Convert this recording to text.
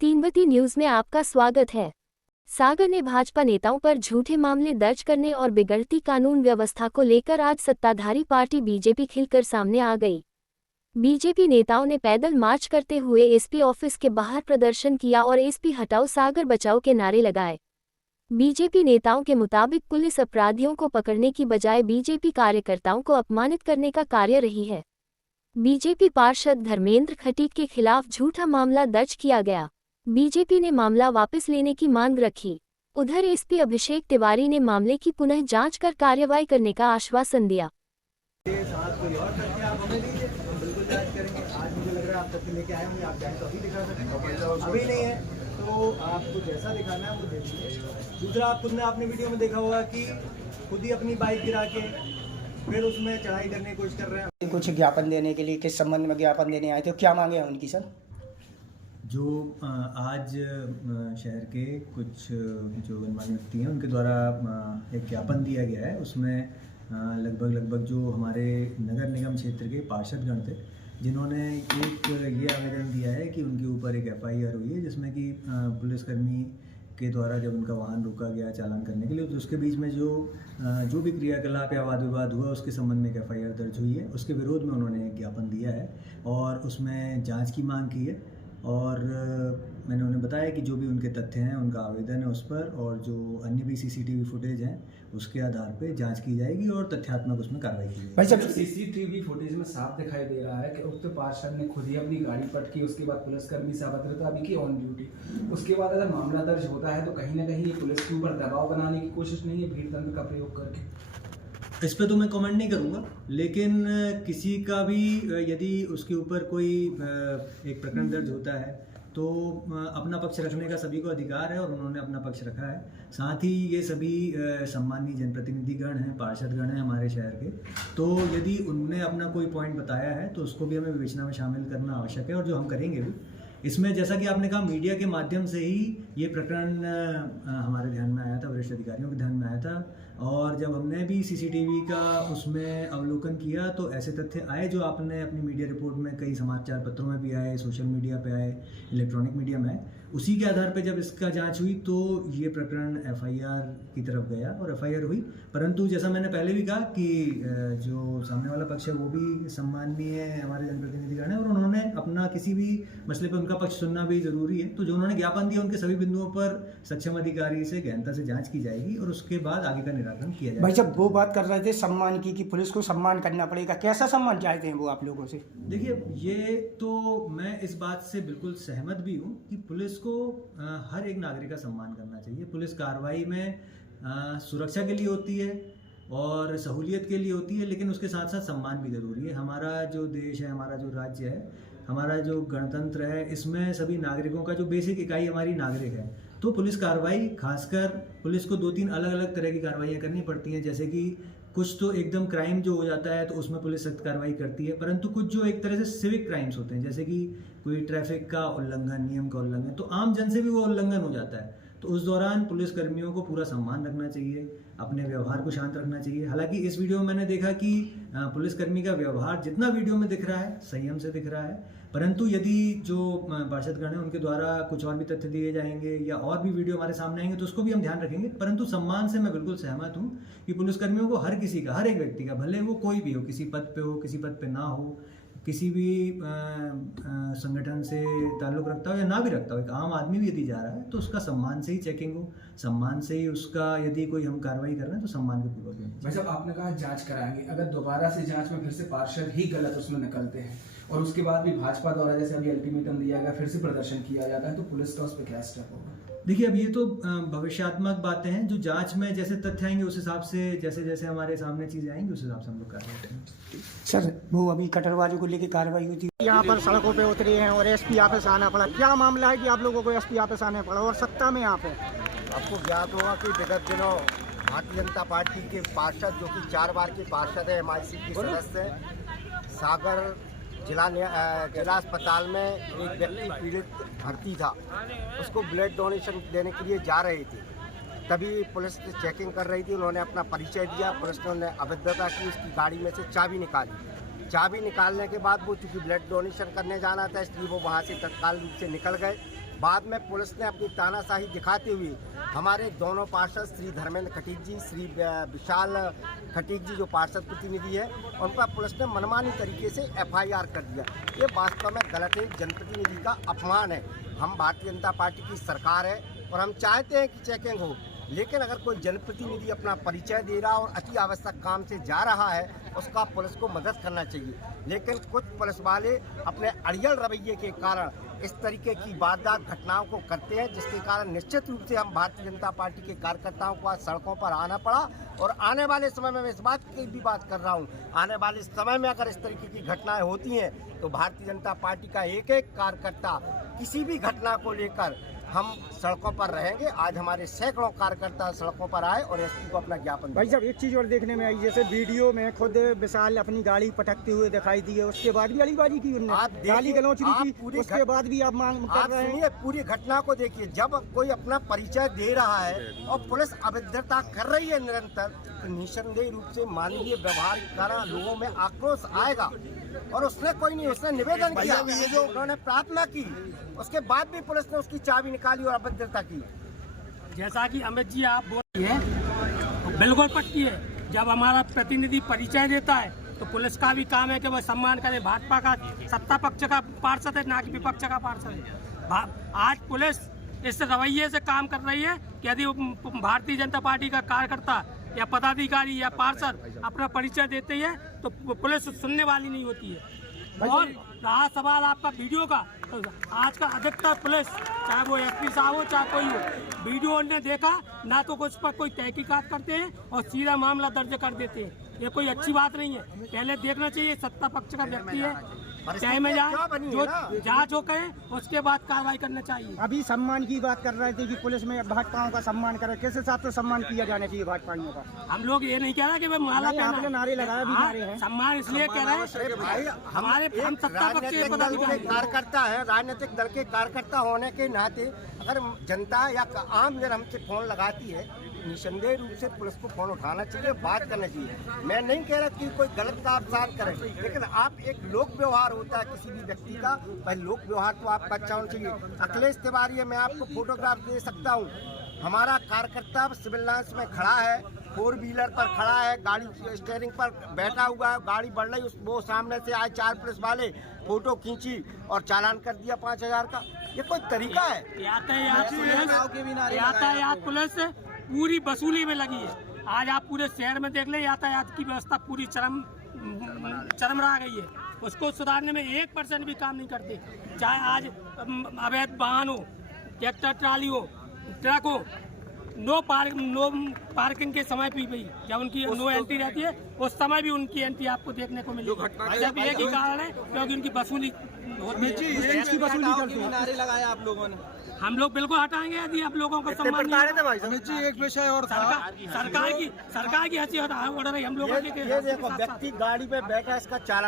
तीनवती news में आपका स्वागत है। सागर ने भाजपा नेताओं पर झूठे मामले दर्ज करने और बिगड़ती कानून व्यवस्था को लेकर आज सत्ताधारी पार्टी बीजेपी खिलकर सामने आ गई। बीजेपी नेताओं ने पैदल मार्च करते हुए एसपी ऑफिस के बाहर प्रदर्शन किया और एसपी हटाओ सागर बचाओ के नारे लगाए। बीजेपी नेताओं के मुताबिक पुलिस अपराधियों को पकड़ने की बजाय बीजेपी कार्यकर्ताओं को अपमानित करने का कार्य रही है। बीजेपी पार्षद धर्मेंद्र खटीक के खिलाफ झूठा मामला दर्ज किया गया। बीजेपी ने मामला वापस लेने की मांग रखी। उधर एसपी अभिषेक तिवारी ने मामले की पुनः जांच कर कार्रवाई करने का आश्वासन दिया। आज मुझे लग रहा है आप तथ्य लेके आए होंगे, आप चाहें तो अभी दिखा सकते हैं, अभी नहीं है तो आपको जैसा दिखाना है वो देखिए। दूसरा, आप खुद ने आपने वीडियो में देखा होगा कि खुद ही अपनी बाइक गिरा के फिर उसमें चढ़ाई करने की कोशिश कर रहे हैं। कुछ ज्ञापन देने के लिए किस संबंध में ज्ञापन देने आए थे, क्या मांगे हैं उनकी सर? जो आज शहर के कुछ जो गणमान्य व्यक्ति हैं उनके द्वारा एक ज्ञापन दिया गया है, उसमें लगभग जो हमारे नगर निगम क्षेत्र के पार्षदगण थे जिन्होंने एक ये आवेदन दिया है कि उनके ऊपर एक FIR हुई है जिसमें कि पुलिसकर्मी के द्वारा जब उनका वाहन रोका गया चालान करने के लिए तो उसके बीच में जो भी क्रियाकलाप या वाद विवाद हुआ उसके संबंध में एक FIR दर्ज हुई है। उसके विरोध में उन्होंने एक ज्ञापन दिया है और उसमें जांच की मांग की है और मैंने उन्हें बताया कि जो भी उनके तथ्य हैं उनका आवेदन है उस पर और जो अन्य भी CCTV फुटेज हैं उसके आधार पे जांच की जाएगी और तथ्यात्मक उसमें कार्रवाई की जाएगी। भाई साहब, CCTV फुटेज में साफ दिखाई दे रहा है कि उक्त पार्षद ने खुद ही अपनी गाड़ी पटकी, उसके बाद पुलिसकर्मी से अभद्रता भी की ऑन ड्यूटी। उसके बाद अगर मामला दर्ज होता है तो कहीं ना कहीं ये पुलिस के ऊपर दबाव बनाने की कोशिश नहीं है भीड़ तंत्र का प्रयोग करके। इस पर तो मैं कमेंट नहीं करूँगा, लेकिन किसी का भी यदि उसके ऊपर कोई एक प्रकरण दर्ज होता है तो अपना पक्ष रखने का सभी को अधिकार है और उन्होंने अपना पक्ष रखा है। साथ ही ये सभी सम्मानीय जनप्रतिनिधिगण हैं, पार्षदगण हैं हमारे शहर के, तो यदि उनने अपना कोई पॉइंट बताया है तो उसको भी हमें विवेचना में शामिल करना आवश्यक है और जो हम करेंगे भी। इसमें जैसा कि आपने कहा मीडिया के माध्यम से ही ये प्रकरण हमारे ध्यान में आया था, वरिष्ठ अधिकारियों के ध्यान में आया था और जब हमने भी CCTV का उसमें अवलोकन किया तो ऐसे तथ्य आए जो आपने अपनी मीडिया रिपोर्ट में कई समाचार पत्रों में भी आए, सोशल मीडिया पे आए, इलेक्ट्रॉनिक मीडिया में आए। उसी के आधार पर जब इसका जांच हुई तो ये प्रकरण FIR की तरफ गया और FIR हुई। परंतु जैसा मैंने पहले भी कहा कि जो सामने वाला पक्ष है वो भी सम्माननीय है, हमारे जनप्रतिनिधिगण हैं और उन्होंने अपना किसी भी मसले पर उनका पक्ष सुनना भी जरूरी है। तो जो उन्होंने ज्ञापन दिया उनके सभी बिंदुओं पर सक्षम अधिकारी से गहनता से जांच की जाएगी और उसके बाद आगे का निराकरण किया जाएगा। भाई साहब, वो बात कर रहे थे सम्मान की कि पुलिस को सम्मान करना पड़ेगा, कैसा सम्मान चाहते हैं वो आप लोगों से? देखिए, ये तो मैं इस बात से बिल्कुल सहमत भी हूँ कि पुलिस को हर एक नागरिक का सम्मान करना चाहिए। पुलिस कार्रवाई में सुरक्षा के लिए होती है और सहूलियत के लिए होती है, लेकिन उसके साथ साथ सम्मान भी जरूरी है। हमारा जो देश है, हमारा जो राज्य है, हमारा जो गणतंत्र है, इसमें सभी नागरिकों का जो बेसिक इकाई हमारी नागरिक है। तो पुलिस कार्रवाई, खासकर पुलिस को 2-3 अलग अलग तरह की कार्रवाइयाँ करनी पड़ती हैं। जैसे कि कुछ तो एकदम क्राइम जो हो जाता है तो उसमें पुलिस सख्त कार्रवाई करती है, परंतु कुछ जो एक तरह से सिविक क्राइम्स होते हैं जैसे कि कोई ट्रैफिक का उल्लंघन, नियम का उल्लंघन, तो आम जन से भी वो उल्लंघन हो जाता है। तो उस दौरान पुलिस कर्मियों को पूरा सम्मान रखना चाहिए, अपने व्यवहार को शांत रखना चाहिए। हालांकि इस वीडियो में मैंने देखा कि पुलिसकर्मी का व्यवहार जितना वीडियो में दिख रहा है संयम से दिख रहा है, परंतु यदि जो पार्षदगण हैं उनके द्वारा कुछ और भी तथ्य दिए जाएंगे या और भी वीडियो हमारे सामने आएंगे तो उसको भी हम ध्यान रखेंगे। परंतु सम्मान से मैं बिल्कुल सहमत हूँ कि पुलिसकर्मियों को हर किसी का, हर एक व्यक्ति का, भले वो कोई भी हो, किसी पद पे हो, किसी पद पे ना हो, किसी भी संगठन से ताल्लुक़ रखता हो या ना भी रखता हो, एक आम आदमी भी यदि जा रहा है तो उसका सम्मान से ही चेकिंग हो, सम्मान से ही उसका यदि कोई हम कार्रवाई कर रहे हैं तो सम्मान के पूर्वक होनी चाहिए। भाई साहब, आपने कहा जांच कराएंगे, अगर दोबारा से जांच में फिर से पार्षद ही गलत उसमें निकलते हैं और उसके बाद भी भाजपा द्वारा जैसे अभी अल्टीमेटम दिया गया फिर से प्रदर्शन किया जाता है तो पुलिस का उस पर क्या स्टेप होगा? देखिए, अब ये तो भविष्यात्मक बातें हैं, जो जांच में जैसे तथ्य आएंगे उस हिसाब से, जैसे जैसे हमारे सामने चीजें आएंगी उस हिसाब से हम लोग कार्रवाई करेंगे। सर, वो अभी कटरवाजों को लेकर कार्रवाई हुई थी, यहाँ पर सड़कों पे उतरे हैं और SP ऑफिस आना पड़ा, क्या मामला है कि आप लोगों को SP ऑफिस आना पड़ा और सत्ता में यहाँ पे? आपको ज्ञात होगा कि विगत दिनों भारतीय जनता पार्टी के पार्षद, जो कि 4 बार के पार्षद है, MIC के सदस्य है, सागर जिला अस्पताल में एक व्यक्ति पीड़ित भर्ती था, उसको ब्लड डोनेशन देने के लिए जा रहे थे। तभी पुलिस चेकिंग कर रही थी, उन्होंने अपना परिचय दिया, पुलिस ने अभद्रता की, उसकी गाड़ी में से चाबी निकाली। चाबी निकालने के बाद वो चूँकि ब्लड डोनेशन करने जाना था इसलिए वो वहाँ से तत्काल रूप से निकल गए। बाद में पुलिस ने अपनी तानाशाही दिखाते हुए हमारे दोनों पार्षद श्री धर्मेंद्र खटीक जी, श्री विशाल खटीक जी जो पार्षद प्रतिनिधि है, उन पर पुलिस ने मनमानी तरीके से FIR कर दिया। ये वास्तव में गलत है, जनप्रतिनिधि का अपमान है। हम भारतीय जनता पार्टी की सरकार है और हम चाहते हैं कि चेकिंग हो, लेकिन अगर कोई जनप्रतिनिधि अपना परिचय दे रहा और अति आवश्यक काम से जा रहा है, उसका पुलिस को मदद करना चाहिए। लेकिन कुछ पुलिस वाले अपने अड़ियल रवैये के कारण इस तरीके की वारदात घटनाओं को करते हैं, जिसके कारण निश्चित रूप से हम भारतीय जनता पार्टी के कार्यकर्ताओं को आज सड़कों पर आना पड़ा। और आने वाले समय में मैं इस बात की भी बात कर रहा हूँ, आने वाले समय में अगर इस तरीके की घटनाएं होती हैं तो भारतीय जनता पार्टी का एक एक कार्यकर्ता किसी भी घटना को लेकर हम सड़कों पर रहेंगे। आज हमारे सैकड़ों कार्यकर्ता सड़कों पर आए और एसपी को अपना ज्ञापन भाई साहब, एक चीज और देखने में आई, जैसे वीडियो में खुद विशाल अपनी गाड़ी पटकते हुए दिखाई दी है, उसके बाद भी अलीबाजी की उन्होंने, गाली गलौच भी की, उसके बाद भी आप मांग कर रहे हैं। पूरी घटना को देखिए, जब कोई अपना परिचय दे रहा है और पुलिस अभद्रता कर रही है निरंतर, तो निसंदेह रूप से मानवीय व्यवहार के कारण लोगों में आक्रोश आएगा। और उसने कोई नहीं, उसने निवेदन किया, ये जो उन्होंने प्रार्थना की, उसके बाद भी पुलिस ने उसकी चाबी निकाली और अभद्रता की। जैसा कि अमित जी आप बोल रही है, बिल्कुल पट्टी है। जब हमारा प्रतिनिधि परिचय देता है तो पुलिस का भी काम है कि वह सम्मान करे। भाजपा का सत्ता पक्ष का पार्षद है, ना कि विपक्ष का पार्षद है। आज पुलिस इस रवैये से काम कर रही है कि यदि भारतीय जनता पार्टी का कार्यकर्ता या पदाधिकारी या पार्षद अपना परिचय देते हैं तो पुलिस सुनने वाली नहीं होती है। और रहा सवाल आपका वीडियो का, तो आज का अधिकतर पुलिस, चाहे वो SP साहब हो चाहे कोई हो, वीडियो ने देखा ना तो उस पर कोई तहकीकात करते हैं और सीधा मामला दर्ज कर देते हैं। ये कोई अच्छी बात नहीं है। पहले देखना चाहिए सत्ता पक्ष का व्यक्ति है, चाहे में जाए, जो जांच हो कहे उसके बाद कार्रवाई करना चाहिए। अभी सम्मान की बात कर रहे थे कि पुलिस में भाजपाओं का सम्मान करे, किस हिसाब से सम्मान किया जाना चाहिए भाजपाइयों का? हम लोग ये नहीं कह रहे कि वे माला आपने नारे लगाया भी नारे हैं, सम्मान इसलिए कह रहे हैं हमारे हम सत्ता पक्ष के पदाधिकारी कार्यकर्ता है, राजनीतिक दल के कार्यकर्ता होने के नाते अगर जनता या आम जन हमसे फोन लगाती है, निसंदेह रूप से पुलिस को फोन उठाना चाहिए, बात करना चाहिए। मैं नहीं कह रहा कि कोई गलत का आप साथ करें, लेकिन आप एक लोक व्यवहार होता है किसी भी व्यक्ति का, भाई लोक व्यवहार तो आपका अच्छा होना चाहिए। अखिलेश तिवारी है, मैं आपको फोटोग्राफ दे सकता हूँ। हमारा कार्यकर्ता सिविल लाइन्स में खड़ा है, 4 व्हीलर पर खड़ा है, गाड़ी स्टीयरिंग पर बैठा हुआ है, गाड़ी बढ़ रही, वो सामने से आए 4 पुलिस वाले, फोटो खींची और चालान कर दिया 5000 का। ये कोई तरीका है? यातायात पुलिस पूरी वसूली में लगी है। आज आप पूरे शहर में देख ले, यातायात की व्यवस्था पूरी चरमरा गई है। उसको सुधारने में 1% भी काम नहीं करते। चाहे आज अवैध वाहन हो, ट्रैक्टर ट्राली हो, ट्रक हो, नो पार्किंग के समय भी जब उनकी नो एंट्री रहती है उस समय भी उनकी एंट्री आपको देखने को मिलेगी। जब एक ही कारण है क्योंकि उनकी वसूली होती है। नारे लगाए आप लोगों ने, हम लोग बिल्कुल हटाएंगे यदि आप लोगों को सम्मान एक विषय और सरकार की हैसियत उड़ रही हम लोग। ये देखो व्यक्ति गाड़ी पे बैठा, इसका चालान